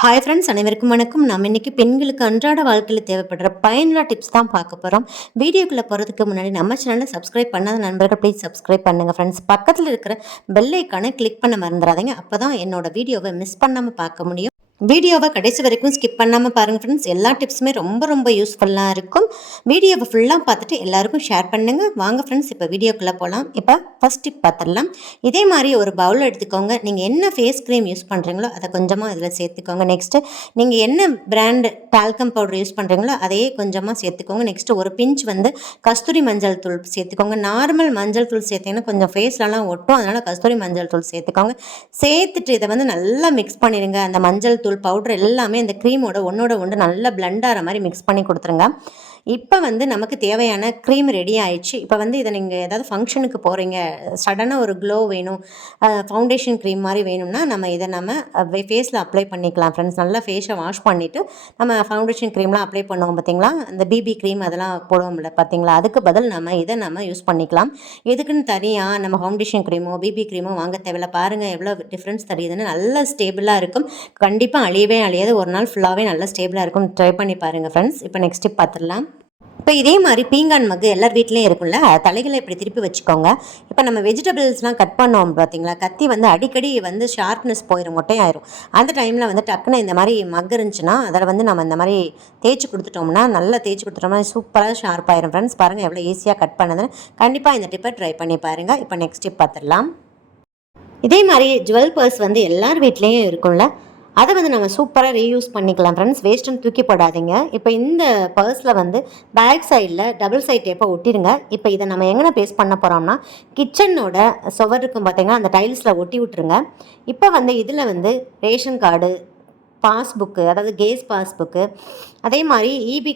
Hi friends அனைவருக்கும் வணக்கம். நம்ம இன்னைக்கு பெண்களுக்கு அன்றாட வாழ்க்கையில் தேவைப்படுற பயனுள்ள டிப்ஸ் தான் பார்க்க போகிறோம் வீடியோக்குள்ளே போகிறதுக்கு முன்னாடி நம்ம சேனலை சப்ஸ்கிரைப் பண்ணாத நண்பர்கள் ப்ளீஸ் சப்ஸ்கிரைப் பண்ணுங்கள் ஃப்ரெண்ட்ஸ் பக்கத்தில் இருக்கிற பெல் ஐக்கானை கிளிக் பண்ண மறந்துடாதீங்க. அப்போ தான் என்னோட வீடியோவை மிஸ் பண்ணாமல் பார்க்க முடியும். வீடியோவை கடைசி வரைக்கும் ஸ்கிப் பண்ணாமல் பாருங்கள் ஃப்ரெண்ட்ஸ் எல்லா டிப்ஸுமே ரொம்ப ரொம்ப யூஸ்ஃபுல்லாக இருக்கும். வீடியோவை ஃபுல்லாக பார்த்துட்டு எல்லாருக்கும் ஷேர் பண்ணுங்கள் வாங்க ஃப்ரெண்ட்ஸ் இப்போ வீடியோக்குள்ளே போகலாம் இப்போ ஃபஸ்ட் டிப் பார்த்துடலாம் இதே மாதிரி ஒரு பவுல் எடுத்துக்கோங்க. நீங்கள் என்ன ஃபேஸ் க்ரீம் யூஸ் பண்ணுறீங்களோ அதை கொஞ்சமாக இதில் சேர்த்துக்கோங்க. நெக்ஸ்ட்டு நீங்கள் என்ன பிராண்ட் டால்கம் பவுடர் யூஸ் பண்ணுறீங்களோ அதையே கொஞ்சமாக சேர்த்துக்கோங்க. நெக்ஸ்ட்டு ஒரு பிஞ்ச் வந்து கஸ்தூரி மஞ்சள் தூள் சேர்த்துக்கோங்க. நார்மல் மஞ்சள் தூள் சேர்த்தீங்கன்னா கொஞ்சம் ஃபேஸ்லலாம் ஒட்டும். அதனால் கஸ்தூரி மஞ்சள் தூள் சேர்த்துக்கோங்க. சேர்த்துட்டு இதை வந்து நல்லா மிக்ஸ் பண்ணிடுங்க. அந்த மஞ்சள் தூள் பவுடர் எல்லாமே இந்த க்ரீமோட ஒன்றோட ஒன்று நல்லா பிளண்டாகிற மாதிரி மிக்ஸ் பண்ணி கொடுத்துருங்க. இப்போ வந்து நமக்கு தேவையான க்ரீம் ரெடி ஆயிடுச்சு. இப்போ வந்து இதை நீங்கள் ஏதாவது ஃபங்க்ஷனுக்கு போகிறீங்க சடனாக ஒரு க்ளோ வேணும். ஃபவுண்டேஷன் க்ரீம் மாதிரி வேணும்னா நம்ம இதை நம்ம ஃபேஸில் அப்ளை பண்ணிக்கலாம் ஃப்ரெண்ட்ஸ் நல்லா ஃபேஸை வாஷ் பண்ணிவிட்டு நம்ம ஃபவுண்டேஷன் க்ரீம்லாம் அப்ளை பண்ணுவோம் பார்த்தீங்களா இந்த பிபி க்ரீம் அதெல்லாம் போடுவோம்ல பார்த்தீங்களா அதுக்கு பதில் நம்ம இதை நம்ம யூஸ் பண்ணிக்கலாம். எதுக்குன்னு தனியாக நம்ம ஃபவுண்டேஷன் க்ரீமோ பிபி க்ரீமோ வாங்க தேவையில்ல. பாருங்கள் எவ்வளோ டிஃப்ரென்ஸ் தெரியுதுன்னு. நல்லா ஸ்டேபிளாக இருக்கும். கண்டிப்பாக அழியவே அழியாது. ஒரு நாள் ஃபுல்லாகவே நல்லா ஸ்டேபிளாக இருக்கும். ட்ரை பண்ணி பாருங்கள் ஃப்ரெண்ட்ஸ் இப்போ நெக்ஸ்ட் டிப் பார்த்துடலாம் இப்போ இதே மாதிரி பீங்கான் மக்கு எல்லார் வீட்லேயும் இருக்கும்ல தலைகளை இப்படி திருப்பி வச்சுக்கோங்க. இப்போ நம்ம வெஜிடபிள்ஸ்லாம் கட் பண்ணோம் பார்த்தீங்களா கத்தி வந்து அடிக்கடி வந்து ஷார்ப்னஸ் போயிடும் மொட்டையாயிரும். அந்த டைமில் வந்து டக்குன்னு இந்த மாதிரி மக் இருந்துச்சுன்னா அதில் வந்து நம்ம இந்த மாதிரி தேய்ச்சி கொடுத்துட்டோம்னா நல்லா தேய்ச்சி கொடுத்துட்டோம்னா சூப்பராக ஷார்ப் ஆயிரும் ஃப்ரெண்ட்ஸ் பாருங்கள் எவ்வளோ ஈஸியாக கட் பண்ணதுன்னு கண்டிப்பாக இந்த டிப்பை ட்ரை பண்ணி பாருங்கள் இப்போ நெக்ஸ்ட் டிப் பார்த்துடலாம் இதே மாதிரி ஜுவல் பர்ஸ் வந்து எல்லார் வீட்லேயும் இருக்கும்ல அதை வந்து நம்ம சூப்பராக ரீயூஸ் பண்ணிக்கலாம் ஃப்ரெண்ட்ஸ் வேஸ்ட்டுன்னு தூக்கி போடாதீங்க இப்போ இந்த பர்ஸில் வந்து பேக் சைடில் டபுள் சைட் டேப்பை ஒட்டிடுங்க. இப்போ இதை நம்ம எங்கே பேஸ்ட் பண்ண போகிறோம்னா கிச்சனோட சுவர் இருக்கும் பார்த்தீங்கன்னா அந்த டைல்ஸில் ஒட்டி விட்ருங்க இப்போ வந்து இதில் வந்து ரேஷன் கார்டு பாஸ்புக்கு அதாவது கேஸ் பாஸ்புக்கு அதே மாதிரி இபி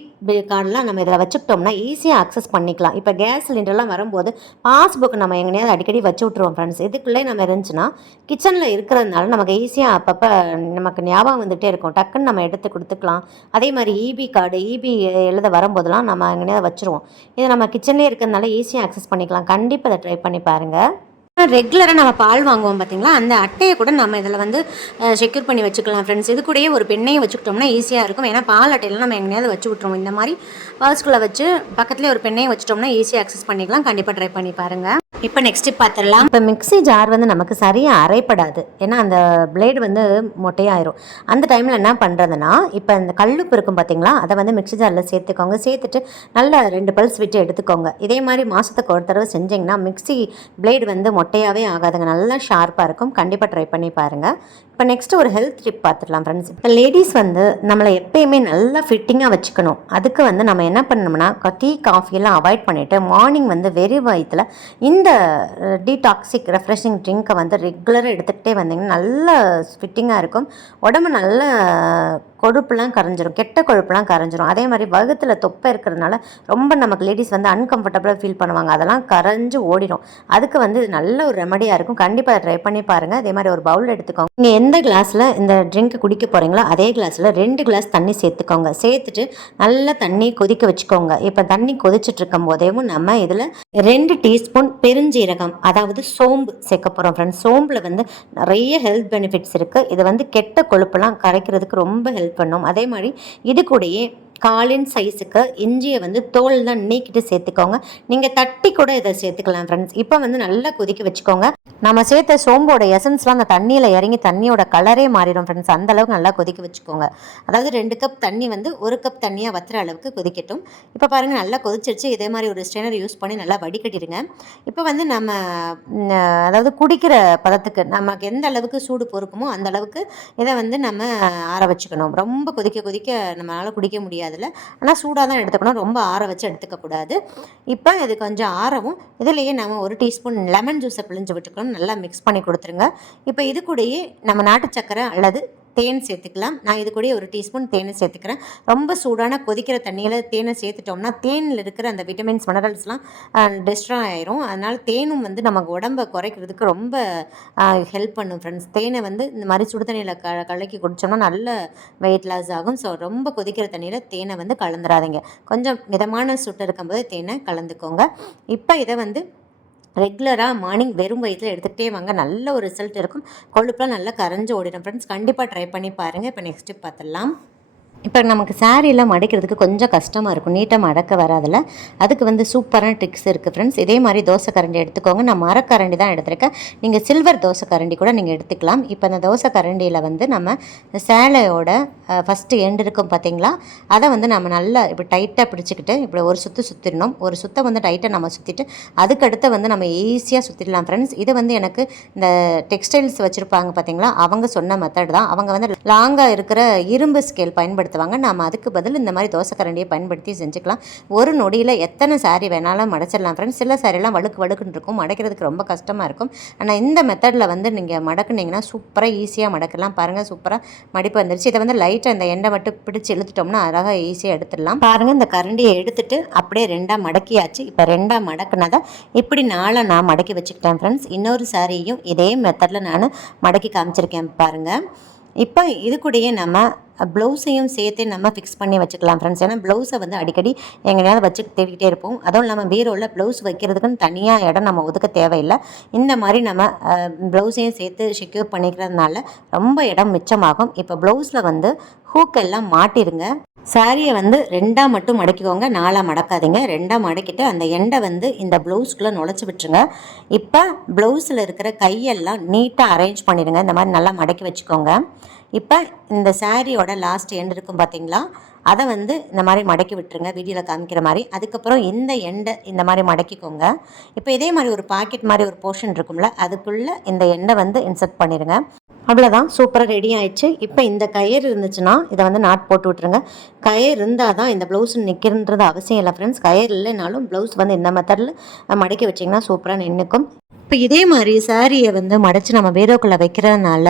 கார்டெலாம் நம்ம இதில் வச்சுக்கிட்டோம்னா ஈஸியாக அக்சஸ் பண்ணிக்கலாம். இப்போ கேஸ் சிலிண்டர்லாம் வரும்போது பாஸ்புக் நம்ம எங்கேயாவது அடிக்கடி வச்சு விட்ருவோம் ஃப்ரெண்ட்ஸ் இதுக்குள்ளே நம்ம இருந்துச்சுன்னா கிச்சனில் இருக்கிறதுனால நமக்கு ஈஸியாக அப்பப்போ நமக்கு ஞாபகம் வந்துகிட்டே இருக்கும். டக்குன்னு நம்ம எடுத்து கொடுத்துக்கலாம். அதே மாதிரி இபி கார்டு இபி எழுத வரும்போதெல்லாம் நம்ம எங்கேயாவது வச்சுருவோம். இது நம்ம கிச்சன்லேயே இருக்கிறதுனால ஈஸியாக அக்சஸ் பண்ணிக்கலாம். கண்டிப்பாக அதை ட்ரை பண்ணி பாருங்கள் ரெகுலராக நம்ம பால் வாங்குவோம் பார்த்தீங்களா அந்த அட்டையை கூட நம்ம இதில் வந்து செக்யூர் பண்ணி வச்சுக்கலாம் ஃப்ரெண்ட்ஸ் இது கூடயே ஒரு பெண்ணையும் வச்சுக்கிட்டோம்னா ஈஸியாக இருக்கும். ஏன்னா பால் அட்டையெல்லாம் நம்ம எங்கேயாவது வச்சு விட்ருவோம் இந்த மாதிரி பர்ஸ்குள்ளே வச்சு பக்கத்துலேயே ஒரு பெண்ணையும் வச்சுட்டோம்னா ஈஸியாக அக்சஸ் பண்ணிக்கலாம். கண்டிப்பாக ட்ரை பண்ணி பாருங்கள் இப்போ நெக்ஸ்ட் பார்த்துடலாம் இப்போ மிக்ஸி ஜார் வந்து நமக்கு சரியாக அரைப்படாது. ஏன்னா அந்த பிளேடு வந்து மொட்டையாயிரும். அந்த டைமில் என்ன பண்ணுறதுன்னா இப்போ இந்த கல்லுப்பு இருக்கும் பார்த்தீங்களா அதை வந்து மிக்ஸி ஜாரில் சேர்த்துக்கோங்க. சேர்த்துட்டு நல்லா ரெண்டு பல்ஸ் விட்டு எடுத்துக்கோங்க. இதே மாதிரி மாதத்துக்கு ஒரு தடவை செஞ்சிங்கன்னா மிக்ஸி பிளேடு வந்து மொட்டையாகவே ஆகாதுங்க. நல்லா ஷார்ப்பாக இருக்கும். கண்டிப்பாக ட்ரை பண்ணி பாருங்கள் இப்போ நெக்ஸ்ட் ஒரு ஹெல்த் டிப் பார்த்துடலாம் ஃப்ரெண்ட்ஸ் இப்போ லேடிஸ் வந்து நம்மளை எப்பயுமே நல்லா ஃபிட்டிங்காக வச்சுக்கணும். அதுக்கு வந்து நம்ம என்ன பண்ணணும்னா டீ காஃபியெல்லாம் அவாய்ட் பண்ணிவிட்டு மார்னிங் வந்து வெறும் வயிற்றில் இந்த இந்த டீடாக்சிக் ரெஃப்ரெஷிங் ட்ரிங்க்கை வந்து ரெகுலராக எடுத்துக்கிட்டே வந்தீங்கன்னா நல்ல ஃபிட்டிங்காக இருக்கும். உடம்பு நல்ல கொழுப்புலாம் கரைஞ்சிரும். கெட்ட கொழுப்புலாம் கரைஞ்சிரும். அதே மாதிரி வகுத்தில் தொப்பை இருக்கிறதுனால ரொம்ப நமக்கு லேடிஸ் வந்து அன்கம்ஃபர்டபுளாக ஃபீல் பண்ணுவாங்க. அதெல்லாம் கரைஞ்சி ஓடிடும் அதுக்கு வந்து இது நல்ல ஒரு ரெமடியாக இருக்கும். கண்டிப்பாக ட்ரை பண்ணி பாருங்கள் அதே மாதிரி ஒரு பவுல் எடுத்துக்கோங்க. நீங்கள் எந்த கிளாஸில் இந்த ட்ரிங்க் குடிக்க போகிறீங்களோ அதே கிளாஸில் ரெண்டு கிளாஸ் தண்ணி சேர்த்துக்கோங்க. சேர்த்துட்டு நல்லா தண்ணி கொதிக்க வச்சுக்கோங்க. இப்போ தண்ணி கொதிச்சுட்டு இருக்கும் போதேவும் நம்ம இதில் ரெண்டு டீஸ்பூன் பெருஞ்சீரகம் அதாவது சோம்பு சேர்க்க போகிறோம் ஃப்ரெண்ட்ஸ் சோம்பில் வந்து நிறைய ஹெல்த் பெனிஃபிட்ஸ் இருக்குது இது வந்து கெட்ட கொழுப்பெல்லாம் கரைக்கிறதுக்கு ரொம்ப ஹெல்ப் பண்ணும். அதே மாதிரி இது கூடயே காலின் சைஸுக்கு இஞ்சியை வந்து தோல் தான் நீக்கிட்டு சேர்த்துக்கோங்க. நீங்கள் தட்டி கூட இதை சேர்த்துக்கலாம் ஃப்ரெண்ட்ஸ் இப்போ வந்து நல்லா கொதிக்க வச்சுக்கோங்க. நம்ம சேர்த்த சோம்போட எசன்ஸ்லாம் அந்த தண்ணியில் இறங்கி தண்ணியோட கலரே மாறிடும் ஃப்ரெண்ட்ஸ் அந்த அளவுக்கு நல்லா கொதிக்க வச்சுக்கோங்க. அதாவது ரெண்டு கப் தண்ணி வந்து ஒரு கப் தண்ணியாக வத்துற அளவுக்கு கொதிக்கட்டும். இப்போ பாருங்கள் நல்லா கொதிச்சிருச்சு. இதே மாதிரி ஒரு ஸ்ட்ரெயினர் யூஸ் பண்ணி நல்லா வடிகட்டிடுங்க. இப்போ வந்து நம்ம அதாவது குடிக்கிற பதத்துக்கு நமக்கு எந்த அளவுக்கு சூடு பொறுக்குமோ அந்த அளவுக்கு இதை வந்து நம்ம ஆற வச்சுக்கணும். ரொம்ப கொதிக்க கொதிக்க நம்மளால் குடிக்க முடியாது. அதில் ஆனால் சூடாக தான் எடுத்துக்கணும். ரொம்ப ஆற வச்சு எடுத்துக்கக்கூடாது இப்போ இது கொஞ்சம் ஆறவும் இதுலேயே நம்ம ஒரு டீஸ்பூன் லெமன் ஜூஸை பிழிஞ்சு விட்டுக்கணும். நல்லா மிக்ஸ் பண்ணி கொடுத்துருங்க. இப்போ இது கூடயே நம்ம நாட்டு சக்கரை அல்லது தேன் சேர்த்துக்கலாம். நான் இது கூடயே ஒரு டீஸ்பூன் தேனை சேர்த்துக்கிறேன். ரொம்ப சூடான கொதிக்கிற தண்ணியில் தேனை சேர்த்துட்டோம்னா தேனில் இருக்கிற அந்த விட்டமின்ஸ் மினரல்ஸ்லாம் டிஸ்ட்ராய் ஆயிரும். அதனால் தேனும் வந்து நமக்கு உடம்பை குறைக்கிறதுக்கு ரொம்ப ஹெல்ப் பண்ணும் ஃப்ரெண்ட்ஸ் தேனை வந்து இந்த மாதிரி சுடு தண்ணியில் க கலக்கி குடித்தோம்னா நல்ல வெயிட் லாஸ் ஆகும். ஸோ ரொம்ப கொதிக்கிற தண்ணியில் தேனை வந்து கலந்துராதீங்க கொஞ்சம் மிதமான சுட்டு இருக்கும்போது தேனை கலந்துக்கோங்க. இப்போ இதை வந்து ரெகுலராக மார்னிங் வெறும் வயிற்றில் எடுத்துகிட்டே வாங்க. நல்ல ஒரு ரிசல்ட் இருக்கும். கொழுப்பெலாம் நல்லா கரைஞ்சி ஓடிடும். ஃப்ரெண்ட்ஸ் கண்டிப்பாக ட்ரை பண்ணி பாருங்கள் இப்போ நெக்ஸ்ட் பார்த்துடலாம். இப்போ நமக்கு சாரீலாம் மடிக்கிறதுக்கு கொஞ்சம் கஷ்டமாக இருக்கும். நீட்டாக மடக்க வராதில்ல அதுக்கு வந்து சூப்பரான ட்ரிக்ஸ் இருக்குது ஃப்ரெண்ட்ஸ் இதே மாதிரி தோசை கரண்டி எடுத்துக்கோங்க. நான் மரக்கரண்டி தான் எடுத்திருக்கேன். நீங்கள் சில்வர் தோசை கரண்டி கூட நீங்கள் எடுத்துக்கலாம். இப்போ அந்த தோசை கரண்டியில் வந்து நம்ம சேலையோட ஃபஸ்ட்டு எண்டு இருக்கும் பார்த்தீங்களா? அதை வந்து நம்ம நல்லா இப்படி டைட்டாக பிடிச்சிக்கிட்டு இப்படி ஒரு சுற்று சுற்றிடணும் ஒரு சுத்தை வந்து டைட்டாக நம்ம சுற்றிட்டு அதுக்கடுத்து வந்து நம்ம ஈஸியாக சுற்றிடலாம் ஃப்ரெண்ட்ஸ் இது வந்து எனக்கு இந்த டெக்ஸ்டைல்ஸ் வச்சுருப்பாங்க பார்த்தீங்களா? அவங்க சொன்ன மெத்தட் தான். அவங்க வந்து லாங்காக இருக்கிற இரும்பு ஸ்கேல் பயன்படுத்துவாங்க. நம்ம அதுக்கு பதில் இந்த மாதிரி தோசை கரண்டியை பயன்படுத்தி செஞ்சுக்கலாம். ஒரு நொடியில் எத்தனை சாரி வேணாலும் மடைச்சிடலாம் ஃப்ரெண்ட்ஸ் சில சாரியெல்லாம் வழுக்கு வழுக்குன்னு இருக்கும். மடைக்கிறதுக்கு ரொம்ப கஷ்டமாக இருக்கும். ஆனால் இந்த மெத்தடில் வந்து நீங்கள் மடக்குனீங்கன்னா சூப்பராக ஈஸியாக மடக்கலாம். பாருங்கள் சூப்பராக மடிப்பு வந்துருச்சு. இதை வந்து லைட்டாக இந்த எண்ணெய் மட்டும் பிடிச்சி இழுத்துட்டோம்னா அழகாக ஈஸியாக எடுத்துடலாம். பாருங்கள் இந்த கரண்டியை எடுத்துட்டு அப்படியே ரெண்டாக மடக்கியாச்சு. இப்போ ரெண்டாக மடக்குனதை இப்படி நாளாக நான் மடக்கி வச்சுக்கிட்டேன் ஃப்ரெண்ட்ஸ் இன்னொரு சாரியும் இதே மெத்தடில் நான் மடக்கி காமிச்சிருக்கேன் பாருங்கள் இப்போ இது கூடயே நம்ம ப்ளவுஸையும் சேர்த்து நம்ம ஃபிக்ஸ் பண்ணி வச்சுக்கலாம் ஃப்ரெண்ட்ஸ் ஏன்னா ப்ளவுஸை வந்து அடிக்கடி எங்கேயாவது வச்சு தேடிக்கிட்டே இருப்போம். அதுவும் இல்லாமல் பீரோவில் ப்ளவுஸ் வைக்கிறதுக்குன்னு தனியாக இடம் நம்ம ஒதுக்க தேவையில்லை. இந்த மாதிரி நம்ம ப்ளவுஸையும் சேர்த்து செக்யூர் பண்ணிக்கிறதுனால ரொம்ப இடம் மிச்சமாகும். இப்போ ப்ளவுஸில் வந்து ஹூக்கெல்லாம் மாட்டிருங்க. சாரியை வந்து ரெண்டாக மட்டும் மடக்கிக்கோங்க நாலாக மடக்காதீங்க. ரெண்டாக மடக்கிட்டு அந்த எண்டை வந்து இந்த ப்ளவுஸ்க்குள்ளே நுழைச்சி விட்டுருங்க. இப்போ ப்ளவுஸில் இருக்கிற கையெல்லாம் நீட்டாக அரேஞ்ச் பண்ணிடுங்க. இந்த மாதிரி நல்லா மடக்கி வச்சுக்கோங்க. இப்போ இந்த சாரியோட லாஸ்ட் எண்ட் இருக்கும் பார்த்தீங்களா அதை வந்து இந்த மாதிரி மடக்கி விட்டுருங்க. வீடியோவில் காமிக்கிற மாதிரி. அதுக்கப்புறம் இந்த எண்டை இந்த மாதிரி மடக்கிக்கோங்க. இப்போ இதே மாதிரி ஒரு பாக்கெட் மாதிரி ஒரு போர்ஷன் இருக்கும்ல அதுக்குள்ளே இந்த எண்டை வந்து இன்சர்ட் பண்ணிடுங்க அவ்வளோதான் சூப்பராக ரெடி ஆயிடுச்சு. இப்போ இந்த கயிறு இருந்துச்சுன்னா இதை வந்து நாட் போட்டு விட்ருங்க கயிறு இருந்தால் தான் இந்த ப்ளவுஸ் நிற்கிறன்றது அவசியம் இல்லை ஃப்ரெண்ட்ஸ் கயிறு இல்லைனாலும் ப்ளவுஸ் வந்து இந்த மெத்தடில் மடக்கி வச்சிங்கன்னா சூப்பராக நின்றுக்கும் இப்போ இதே மாதிரி சாரியை வந்து மடித்து நம்ம பீரோக்குள்ளே வைக்கிறதுனால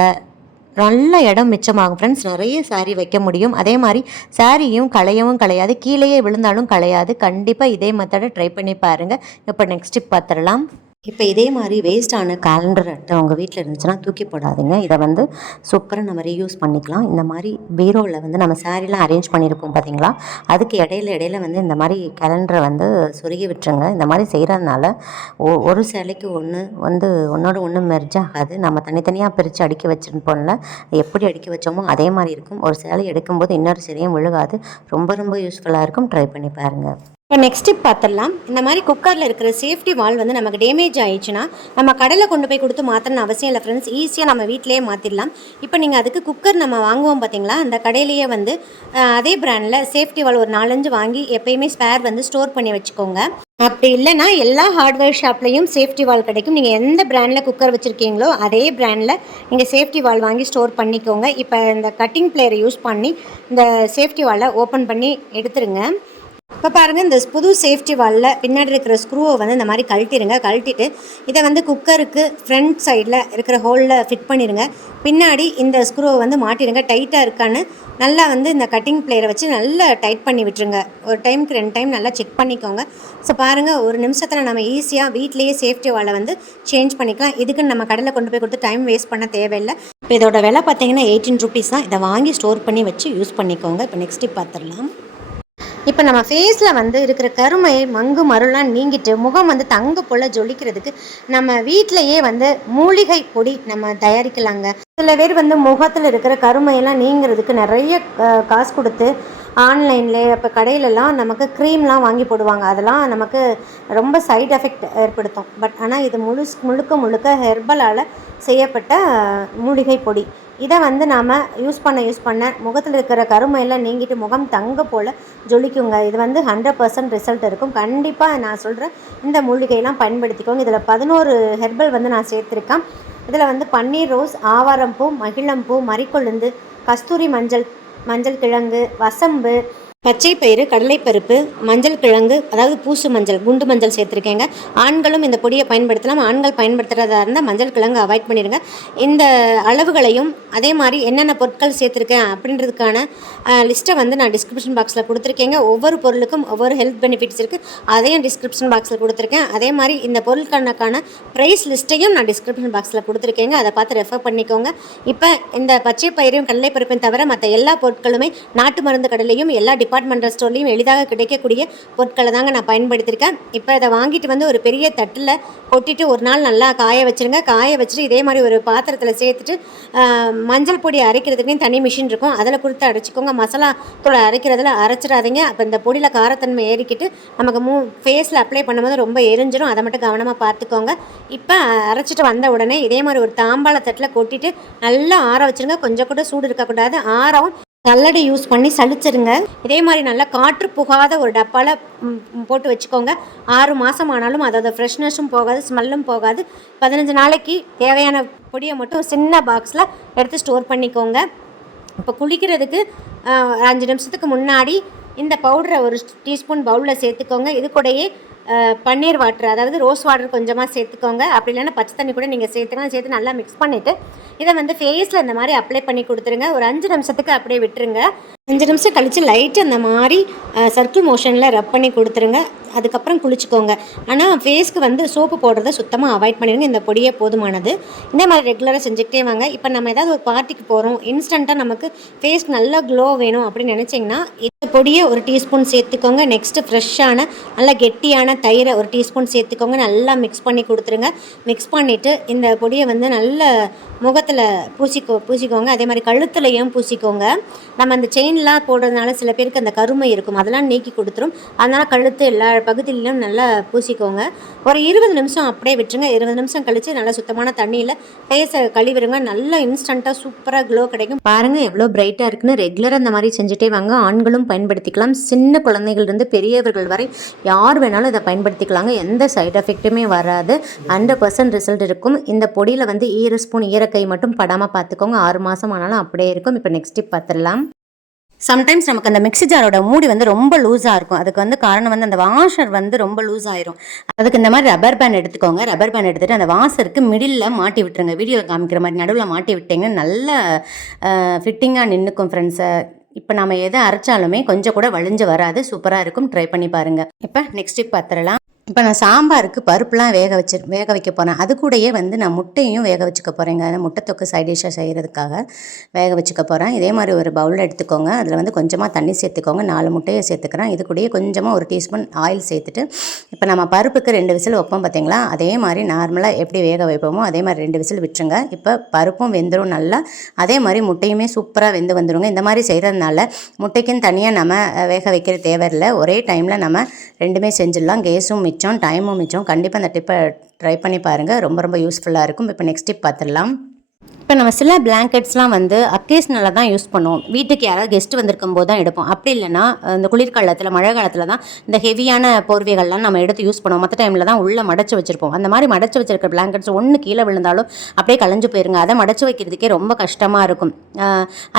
நல்ல இடம் மிச்சமாகும். ஃப்ரெண்ட்ஸ் நிறைய சாரீ வைக்க முடியும். அதே மாதிரி சாரியும் களையவும் களையாது. கீழேயே விழுந்தாலும் களையாது. கண்டிப்பாக இதே மெத்தடை ட்ரை பண்ணி பாருங்கள் இப்போ நெக்ஸ்ட் பார்த்துடலாம். இப்போ இதே மாதிரி வேஸ்டான கேலண்டர் அட்டை உங்கள் வீட்டில் இருந்துச்சுன்னா தூக்கி போடாதீங்க. இதை வந்து சூப்பராக நம்ம ரீயூஸ் பண்ணிக்கலாம். இந்த மாதிரி பீரோவில் வந்து நம்ம சாரீலாம் அரேஞ்ச் பண்ணியிருப்போம் பார்த்தீங்களா அதுக்கு இடையில இடையில வந்து இந்த மாதிரி கேலண்டரை வந்து சொருகி விட்டுருங்க. இந்த மாதிரி செய்கிறதுனால ஒ ஒரு சேலைக்கு ஒன்று வந்து ஒன்றோட ஒன்று மெர்ஜ் ஆகாது. நம்ம தனித்தனியாக பிரித்து அடுக்கி வச்சுருப்போம்ல எப்படி அடுக்கி வச்சோமோ அதே மாதிரி இருக்கும். ஒரு சேலை எடுக்கும்போது இன்னொரு சேலையும் விழுகாது. ரொம்ப ரொம்ப யூஸ்ஃபுல்லாக இருக்கும். ட்ரை பண்ணி பாருங்கள் இப்போ நெக்ஸ்ட் டிப் பார்த்துடலாம். இந்த மாதிரி குக்கரில் இருக்கிற சேஃப்டி வால் வந்து நமக்கு டேமேஜ் ஆயிடுச்சுன்னா நம்ம கடையில் கொண்டு போய் கொடுத்து மாற்றணும்னு அவசியம் இல்லை ஃப்ரெண்ட்ஸ் ஈஸியாக நம்ம வீட்டிலேயே மாற்றிடலாம் இப்போ நீங்கள் அதுக்கு குக்கர் நம்ம வாங்குவோம் பார்த்தீங்களா? அந்த கடையிலேயே வந்து அதே பிராண்டில் சேஃப்டி வால் ஒரு நாலஞ்சு வாங்கி எப்பயுமே ஸ்பேர் வந்து ஸ்டோர் பண்ணி வச்சுக்கோங்க. அப்படி இல்லைன்னா எல்லா ஹார்ட்வேர் ஷாப்லேயும் சேஃப்டி வால் கிடைக்கும். நீங்கள் எந்த பிராண்டில் குக்கர் வச்சுருக்கீங்களோ அதே பிராண்டில் நீங்கள் சேஃப்டி வால் வாங்கி ஸ்டோர் பண்ணிக்கோங்க. இப்போ இந்த கட்டிங் பிளேயரை யூஸ் பண்ணி இந்த சேஃப்டி வாலை ஓப்பன் பண்ணி எடுத்துருங்க. இப்போ பாருங்கள் இந்த புது சேஃப்டி வாலில் பின்னாடி இருக்கிற ஸ்க்ரூவை வந்து இந்த மாதிரி கழட்டிடுங்க கழட்டிட்டு இதை வந்து குக்கருக்கு ஃப்ரண்ட் சைடில் இருக்கிற ஹோலில் ஃபிட் பண்ணிடுங்க பின்னாடி இந்த ஸ்க்ரூவை வந்து மாட்டிடுங்க டைட்டாக இருக்கான்னு நல்லா வந்து இந்த கட்டிங் பிளேயரை வச்சு நல்லா டைட் பண்ணி விட்டுருங்க. ஒரு டைமுக்கு ரெண்டு டைம் நல்லா செக் பண்ணிக்கோங்க. ஸோ பாருங்கள் ஒரு நிமிஷத்தில் நம்ம ஈஸியாக வீட்லேயே சேஃப்டி வாலை வந்து சேஞ்ச் பண்ணிக்கலாம். இதுக்குன்னு நம்ம கடையில் கொண்டு போய் கொடுத்து டைம் வேஸ்ட் பண்ண தேவையில்லை. இப்போ இதோட விலை பார்த்தீங்கன்னா எயிட்டீன் ருபீஸ் தான். இதை வாங்கி ஸ்டோர் பண்ணி வச்சு யூஸ் பண்ணிக்கோங்க. இப்போ நெக்ஸ்ட் பார்த்துடலாம் இப்போ நம்ம ஃபேஸில் வந்து இருக்கிற கருமை மங்கு மருளாம் நீங்கிட்டு முகம் வந்து தங்க போல் ஜொலிக்கிறதுக்கு நம்ம வீட்டிலையே வந்து மூலிகை பொடி நம்ம தயாரிக்கலாங்க. சில பேர் வந்து முகத்தில் இருக்கிற கருமையெல்லாம் நீங்கிறதுக்கு நிறைய காசு கொடுத்து ஆன்லைனில் இப்போ கடையிலலாம் நமக்கு க்ரீம்லாம் வாங்கி போடுவாங்க. அதெல்லாம் நமக்கு ரொம்ப சைட் எஃபெக்ட் ஏற்படுத்தும். பட் ஆனால் இது முழு முழுக்க முழுக்க ஹெர்பலால் செய்யப்பட்ட மூலிகை பொடி. இதை வந்து நாம் யூஸ் பண்ண யூஸ் பண்ண முகத்தில் இருக்கிற கருமையெல்லாம் நீங்கிட்டு முகம் தங்க போல் ஜொலிக்குங்க. இது வந்து ஹண்ட்ரட் பர்சன்ட் ரிசல்ட் இருக்கும். கண்டிப்பாக நான் சொல்கிறேன் இந்த மூலிகையெல்லாம் பயன்படுத்திக்கோங்க. இதில் பதினோரு ஹெர்பல் வந்து நான் சேர்த்துருக்கேன். இதில் வந்து பன்னீர் ரோஸ் ஆவாரம்பூ மகிழம்பூ மறிக்கொழுந்து கஸ்தூரி மஞ்சள் மஞ்சள் கிழங்கு வசம்பு பச்சை பயிறு கடலைப்பருப்பு மஞ்சள் கிழங்கு அதாவது பூசு மஞ்சள் குண்டு மஞ்சள் சேர்த்துருக்கேங்க. ஆண்களும் இந்த பொடியை பயன்படுத்தலாம். ஆண்கள் பயன்படுத்துகிறதா இருந்தால் மஞ்சள் கிழங்கு அவாய்ட் பண்ணிடுங்க இந்த அளவுகளையும் அதே மாதிரி என்னென்ன பொருட்கள் சேர்த்துருக்கேன் அப்படின்றதுக்கான லிஸ்ட்டை வந்து நான் டிஸ்கிரிப்ஷன் பாக்ஸில் கொடுத்துருக்கேங்க. ஒவ்வொரு பொருளுக்கும் ஒவ்வொரு ஹெல்த் பெனிஃபிட்ஸ் இருக்குது அதையும் டிஸ்கிரிப்ஷன் பாக்ஸில் கொடுத்துருக்கேன். அதே மாதிரி இந்த பொருட்களுக்கான ப்ரைஸ் லிஸ்ட்டையும் நான் டிஸ்கிரிப்ஷன் பாக்ஸில் கொடுத்துருக்கேங்க. அதை பார்த்து ரெஃபர் பண்ணிக்கோங்க. இப்போ இந்த பச்சை பயிரையும் கடலைப்பருப்பையும் தவிர மற்ற எல்லா பொருட்களுமே நாட்டு மருந்து கடலையும் எல்லா டிபார்ட்மெண்டல் ஸ்டோர்லேயும் எளிதாக கிடைக்கக்கூடிய பொருட்களை தாங்க நான் பயன்படுத்தியிருக்கேன். இப்போ இதை வாங்கிட்டு வந்து ஒரு பெரிய தட்டில் கொட்டிட்டு ஒரு நாள் நல்லா காய வச்சுருங்க. காய வச்சுட்டு இதே மாதிரி ஒரு பாத்திரத்தில் சேர்த்துட்டு மஞ்சள் பொடி அரைக்கிறதுக்குன்னு தனி மிஷின் இருக்கும். அதில் கொடுத்து அரைச்சிக்கோங்க மசாலா தூளை அரைக்கிறதுல அரைச்சிடாதீங்க. அப்போ இந்த பொடியில் காரத்தன்மை ஏறிக்கிட்டு நமக்கு மூ ஃபேஸில் அப்ளை பண்ணும்போது ரொம்ப எரிஞ்சிடும் அதை மட்டும் கவனமாக பார்த்துக்கோங்க. இப்போ அரைச்சிட்டு வந்த உடனே இதே மாதிரி ஒரு தாம்பாள தட்டில் கொட்டிட்டு நல்லா ஆற வச்சுருங்க. கொஞ்சம் கூட சூடு இருக்கக்கூடாது. ஆறவும் கல்லடை யூஸ் பண்ணி சளிச்சிருங்க இதே மாதிரி நல்லா காற்று புகாத ஒரு டப்பாவில் போட்டு வச்சுக்கோங்க. ஆறு மாதம் ஆனாலும் அதோட ஃப்ரெஷ்னஸும் போகாது ஸ்மெல்லும் போகாது. பதினஞ்சு நாளைக்கு தேவையான பொடியை மட்டும் சின்ன பாக்ஸில் எடுத்து ஸ்டோர் பண்ணிக்கோங்க. இப்போ குளிக்கிறதுக்கு அஞ்சு நிமிஷத்துக்கு முன்னாடி இந்த பவுடரை ஒரு டீஸ்பூன் பவுலில் சேர்த்துக்கோங்க. இது கூடயே பன்னீர் வாட்டர் அதாவது ரோஸ் வாட்டர் கொஞ்சமாக சேர்த்துக்கோங்க. அப்படி இல்லைன்னா பச்சை தண்ணி கூட நீங்கள் சேர்த்துக்கலாம். சேர்த்து நல்லா மிக்ஸ் பண்ணிவிட்டு இதை வந்து ஃபேஸில் இந்த மாதிரி அப்ளை பண்ணி கொடுத்துருங்க. ஒரு அஞ்சு நிமிஷத்துக்கு அப்படியே விட்டுருங்க. அஞ்சு நிமிஷம் கழித்து லைட்டு அந்த மாதிரி சர்க்கிள் மோஷனில் ரப் பண்ணி கொடுத்துருங்க. அதுக்கப்புறம் குளிச்சுக்கோங்க. ஆனால் ஃபேஸ்க்கு வந்து சோப்பு போடுறத சுத்தமாக அவாய்ட் பண்ணிடுங்க. இந்த பொடியே போதுமானது. இந்த மாதிரி ரெகுலராக செஞ்சுக்கிட்டே வாங்க. இப்போ நம்ம ஏதாவது ஒரு பார்ட்டிக்கு போகிறோம் இன்ஸ்டண்ட்டாக நமக்கு ஃபேஸ் நல்லா க்ளோ வேணும் அப்படின்னு நினச்சிங்கன்னா இந்த பொடியை ஒரு டீஸ்பூன் சேர்த்துக்கோங்க. நெக்ஸ்ட்டு ஃப்ரெஷ்ஷான நல்லா கெட்டியான தயிரை ஒரு டீஸ்பூன் சேர்த்துக்கோங்க. நல்லா மிக்ஸ் பண்ணி கொடுத்துருங்க. மிக்ஸ் பண்ணிவிட்டு இந்த பொடியை வந்து நல்ல முகத்தில் பூசிக்கோ பூசிக்கோங்க. அதே மாதிரி கழுத்துலையும் பூசிக்கோங்க. நம்ம அந்த செயின்லாம் போடுறதுனால சில பேருக்கு அந்த கருமை இருக்கும். அதெல்லாம் நீக்கி கொடுத்துரும். அதனால் கழுத்து எல்லா பகுதியிலும் நல்லா பூசிக்கோங்க. ஒரு இருபது நிமிஷம் அப்படியே விட்டுருங்க. இருபது நிமிஷம் கழித்து நல்லா சுத்தமான தண்ணியில் ஃபேஸை கழுவிடுங்க. நல்லா இன்ஸ்டண்ட்டாக சூப்பராக க்ளோ கிடைக்கும். பாருங்கள் எவ்வளோ பிரைட்டாக இருக்குன்னு. ரெகுலராக அந்த மாதிரி செஞ்சுட்டே வாங்க. ஆண்களும் பயன்படுத்திக்கலாம். சின்ன குழந்தைகள்லேருந்து பெரியவர்கள் வரை யார் வேணாலும் இதை பயன்படுத்திக்கலாங்க. எந்த சைடு எஃபெக்ட்டுமே வராது. ஹண்ட்ரட் பர்சன்ட் ரிசல்ட் இருக்கும். இந்த பொடியில் வந்து ஈர ஸ்பூன் ஈரக்கை மட்டும் படாமல் பார்த்துக்கோங்க. ஆறு மாதம் ஆனாலும் அப்படியே இருக்கும். இப்போ நெக்ஸ்ட் டிப் பார்த்துடலாம். சம்டைம்ஸ் நமக்கு அந்த மிக்ஸி ஜாரோட மூடி வந்து ரொம்ப லூஸாக இருக்கும். அதுக்கு வந்து காரணம் வந்து அந்த வாஷர் வந்து ரொம்ப லூஸ் ஆயிரும். அதுக்கு இந்த மாதிரி ரப்பர் பேண்ட் எடுத்துக்கோங்க. ரப்பர் பேண்ட் எடுத்துகிட்டு அந்த வாஷருக்கு மிடில் மாட்டி விட்டுருங்க. வீடியோவில் காமிக்கிற மாதிரி நடுவில் மாட்டி விட்டிங்கன்னா நல்ல ஃபிட்டிங்காக நின்றுக்கும் ஃப்ரெண்ட்ஸை இப்போ நம்ம எதை அரைச்சாலுமே கொஞ்சம் கூட வழிஞ்சு வராது. சூப்பராக இருக்கும். ட்ரை பண்ணி பாருங்கள் இப்போ நெக்ஸ்ட் டிப் பார்த்துடலாம். இப்போ நான் சாம்பாருக்கு பருப்புலாம் வேக வச்சு வேக வைக்க போகிறேன் அது கூடயே வந்து நான் முட்டையும் வேக வச்சுக்க போகிறேங்க முட்டை தொக்கு சைட் டிஷ்ஷாக செய்கிறதுக்காக வேக வச்சுக்க போகிறேன் இதே மாதிரி ஒரு பவுலில் எடுத்துக்கோங்க. அதில் வந்து கொஞ்சமாக தண்ணி சேர்த்துக்கோங்க. நாலு முட்டையை சேர்த்துக்கிறேன். இது கூடயே கொஞ்சமாக ஒரு டீஸ்பூன் ஆயில் சேர்த்துட்டு இப்போ நம்ம பருப்புக்கு ரெண்டு விசில் வைப்போம் பார்த்தீங்களா அதே மாதிரி நார்மலாக எப்படி வேக வைப்போமோ அதே மாதிரி ரெண்டு விசில் விட்டுருங்க. இப்போ பருப்பும் வெந்துடும் நல்லா. அதே மாதிரி முட்டையுமே சூப்பராக வெந்து வந்துருங்க. இந்த மாதிரி செய்கிறதுனால முட்டைக்குன்னு தனியாக நம்ம வேக வைக்கிற தேவையில்லை. ஒரே டைமில் நம்ம ரெண்டுமே செஞ்சிடலாம். கேஸும் மிச்சம். மிச்சம் டைமும் மிச்சம். கண்டிப்பாக அந்த டிப்பை ட்ரை பண்ணி பாருங்கள் ரொம்ப ரொம்ப யூஸ்ஃபுல்லாக இருக்கும். இப்போ நெக்ஸ்ட் டிப் பார்த்துடலாம். இப்போ நம்ம சில பிளாங்கெட்ஸ்லாம் வந்து அக்கேஷனலாக தான் யூஸ் பண்ணுவோம். வீட்டுக்கு யாராவது கெஸ்ட் வந்திருக்கும் போது தான் எடுப்போம். அப்படி இல்லைன்னா இந்த குளிர்காலத்தில் மழை காலத்தில் தான் இந்த ஹெவியான போர்வைகள்லாம் நம்ம எடுத்து யூஸ் பண்ணுவோம். மற்ற டைமில் தான் உள்ளே மடச்சு வச்சுருப்போம். அந்த மாதிரி மடச்சு வச்சிருக்க பிளாங்கெட்ஸ் ஒன்று கீழே விழுந்தாலும் அப்படியே கலைஞ்சு போயிருங்க. அதை மடச்சு வைக்கிறதுக்கே ரொம்ப கஷ்டமாக இருக்கும்.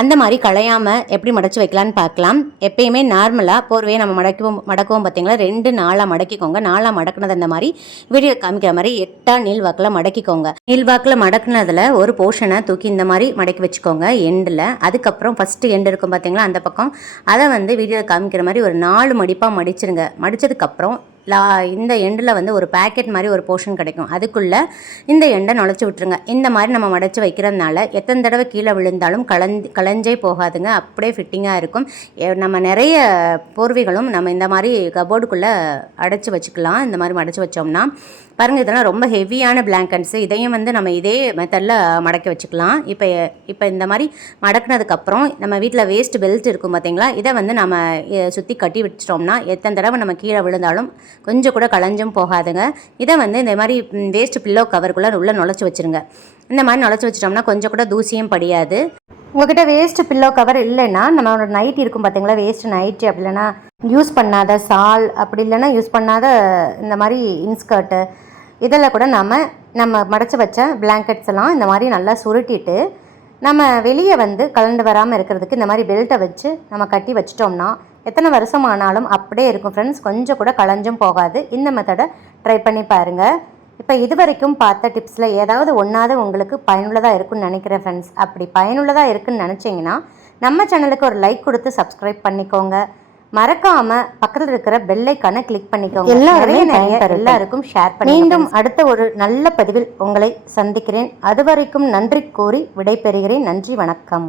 அந்த மாதிரி களையாமல் எப்படி மடச்சு வைக்கலான்னு பார்க்கலாம். எப்பயுமே நார்மலாக போர்வையை நம்ம மடக்குவோம் மடக்குவோம் பார்த்திங்களா? ரெண்டு நாளாக மடக்கிக்கோங்க. நாளாக மடக்குனது இந்த மாதிரி வீடியோ காமிக்கிற மாதிரி எட்டா நீள்வாக்கில் மடக்கிக்கோங்க. நீள்வாக்கில் மடக்குனதில் ஒரு போர்ஷனை தூக்கி இந்த மாதிரி மடக்கி வச்சுக்கோங்க எண்டில். அதுக்கப்புறம் ஃபஸ்ட்டு எண்டு இருக்கும் பார்த்தீங்களா அந்த பக்கம். அதை வந்து வீடியோவில் காமிக்கிற மாதிரி ஒரு நாலு மடிப்பாக மடிச்சிருங்க. மடிச்சதுக்கப்புறம் லா இந்த எண்டில் வந்து ஒரு பேக்கெட் மாதிரி ஒரு போர்ஷன் கிடைக்கும். அதுக்குள்ளே இந்த எண்டை நுழைச்சி விட்டுருங்க. இந்த மாதிரி நம்ம மடைச்சி வைக்கிறதுனால எத்தனை தடவை கீழே விழுந்தாலும் கலந்து கலைஞ்சே போகாதுங்க. அப்படியே ஃபிட்டிங்காக இருக்கும். நம்ம நிறைய போர்வைகளும் நம்ம இந்த மாதிரி கபோர்டுக்குள்ளே அடைச்சி வச்சுக்கலாம். இந்த மாதிரி மடைச்சி வச்சோம்னா பாருங்கள் இதெல்லாம் ரொம்ப ஹெவியான பிளாங்கெட்ஸு இதையும் வந்து நம்ம இதே மெத்தடில் மடக்கி வச்சுக்கலாம். இப்போ இப்போ இந்த மாதிரி மடக்குனதுக்கப்புறம் நம்ம வீட்டில் வேஸ்ட் பெல்ட் இருக்கும் பார்த்தீங்களா இதை வந்து நம்ம சுற்றி கட்டி வச்சிட்டோம்னா எத்தனை தடவை நம்ம கீழே விழுந்தாலும் கொஞ்சம் கூட களைஞ்சும் போகாதுங்க. இதை வந்து இந்த மாதிரி வேஸ்ட் பில்லோ கவருக்குள்ளே உள்ளே நுழைச்சி வச்சுருங்க. இந்த மாதிரி நுழைச்சி வச்சிட்டோம்னா கொஞ்சம் கூட தூசியும் படியாது. உங்ககிட்ட வேஸ்ட் பில்லோ கவர் இல்லைன்னா நம்மளோட நைட் இருக்கும் பார்த்தீங்களா வேஸ்ட் நைட்டி அப்படி இல்லைன்னா யூஸ் பண்ணாத சால் அப்படி இல்லைன்னா யூஸ் பண்ணாத இந்த மாதிரி இன்ஸ்கர்ட்டு இதில் கூட நம்ம நம்ம மடைச்சி வச்ச பிளாங்கெட்ஸ் எல்லாம் இந்த மாதிரி நல்லா சுருட்டிட்டு நம்ம வெளியே வந்து கலந்து வராமல் இருக்கிறதுக்கு இந்த மாதிரி பெல்ட்டை வச்சு நம்ம கட்டி வச்சிட்டோம்னா எத்தனை வருஷம் ஆனாலும் அப்படியே இருக்கும் ஃப்ரெண்ட்ஸ் கொஞ்சம் கூட களைஞ்சும் போகாது. இந்த மெத்தடை ட்ரை பண்ணி பாருங்கள் இப்போ இது வரைக்கும் பார்த்த டிப்ஸில் ஏதாவது ஒன்றாவது உங்களுக்கு பயனுள்ளதாக இருக்கும்னு நினைக்கிறேன் ஃப்ரெண்ட்ஸ் அப்படி பயனுள்ளதாக இருக்குன்னு நினச்சிங்கன்னா நம்ம சேனலுக்கு ஒரு லைக் கொடுத்து சப்ஸ்கிரைப் பண்ணிக்கோங்க. மறக்காம பக்கத்தில் இருக்கிற பெல் ஐக்கானை கிளிக் பண்ணிக்கோங்க. எல்லாருமே நிறைய. எல்லாருக்கும் ஷேர் பண்ணி மீண்டும் அடுத்த ஒரு நல்ல பதிவில் உங்களை சந்திக்கிறேன். அதுவரைக்கும் நன்றி கூறி விடைபெறுகிறேன். நன்றி வணக்கம்.